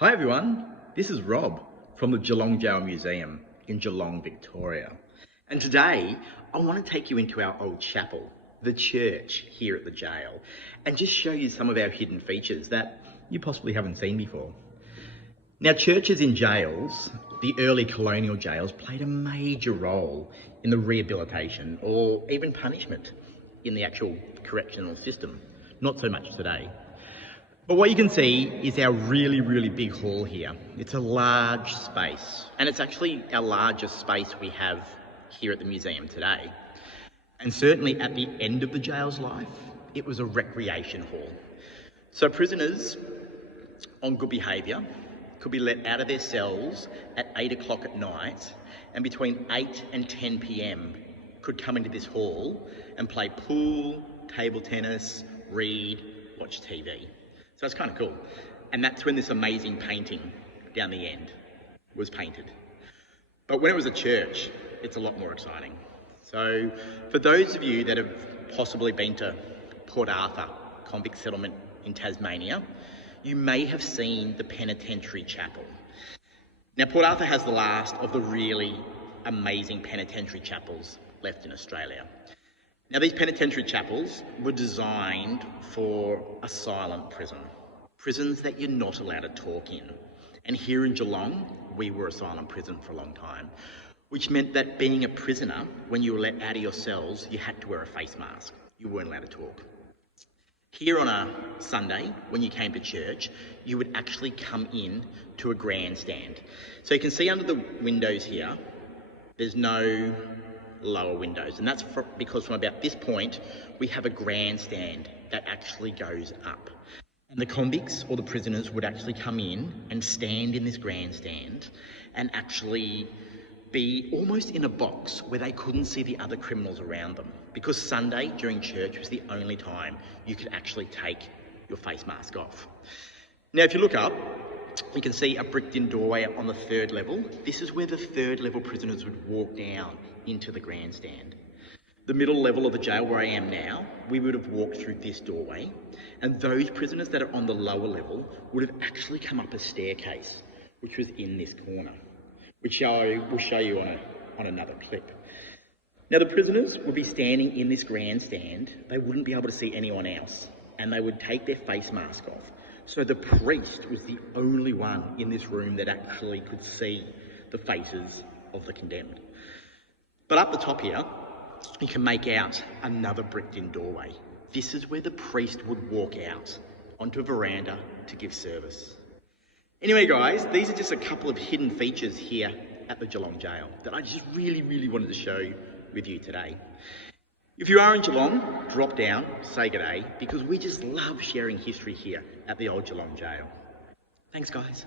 Hi everyone, this is Rob from the Geelong Jail Museum in Geelong, Victoria. And today I want to take you into our old chapel, the church here at the jail, and just show you some of our hidden features that you possibly haven't seen before. Now, churches in jails, the early colonial jails, played a major role in the rehabilitation or even punishment in the actual correctional system. Not so much today. But what you can see is our really big hall here. It's a large space, and it's actually our largest space we have here at the museum today. And certainly at the end of the jail's life, it was a recreation hall. So prisoners on good behaviour could be let out of their cells at 8 o'clock at night, and between 8 and 10 p.m. could come into this hall and play pool, table tennis, read, watch TV. So it's kind of cool. And that's when this amazing painting down the end was painted. But when it was a church, it's a lot more exciting. So for those of you that have possibly been to Port Arthur convict settlement in Tasmania, you may have seen the penitentiary chapel. Now, Port Arthur has the last of the really amazing penitentiary chapels left in Australia. Now, these penitentiary chapels were designed for asylum prisons that you're not allowed to talk in. And here in Geelong, we were asylum prison for a long time, which meant that being a prisoner, when you were let out of your cells, you had to wear a face mask. You weren't allowed to talk. Here on a Sunday, when you came to church, you would actually come in to a grandstand. So you can see under the windows here, there's no lower windows, and that's because from about this point we have a grandstand that actually goes up, and the convicts or the prisoners would actually come in and stand in this grandstand and actually be almost in a box where they couldn't see the other criminals around them, because Sunday during church was the only time you could actually take your face mask off. Now if you look up, you can see a bricked-in doorway on the third level. This is where the third level prisoners would walk down into the grandstand. The middle level of the jail where I am now, we would have walked through this doorway, and those prisoners that are on the lower level would have actually come up a staircase, which was in this corner, which I will show you on another clip. Now the prisoners would be standing in this grandstand. They wouldn't be able to see anyone else, and they would take their face mask off. So the priest was the only one in this room that actually could see the faces of the condemned. But up the top here, you can make out another bricked-in doorway. This is where the priest would walk out onto a veranda to give service. Anyway guys, these are just a couple of hidden features here at the Geelong Jail that I just really wanted to show with you today. If you are in Geelong, drop down, say g'day, because we just love sharing history here at the old Geelong Jail. Thanks guys.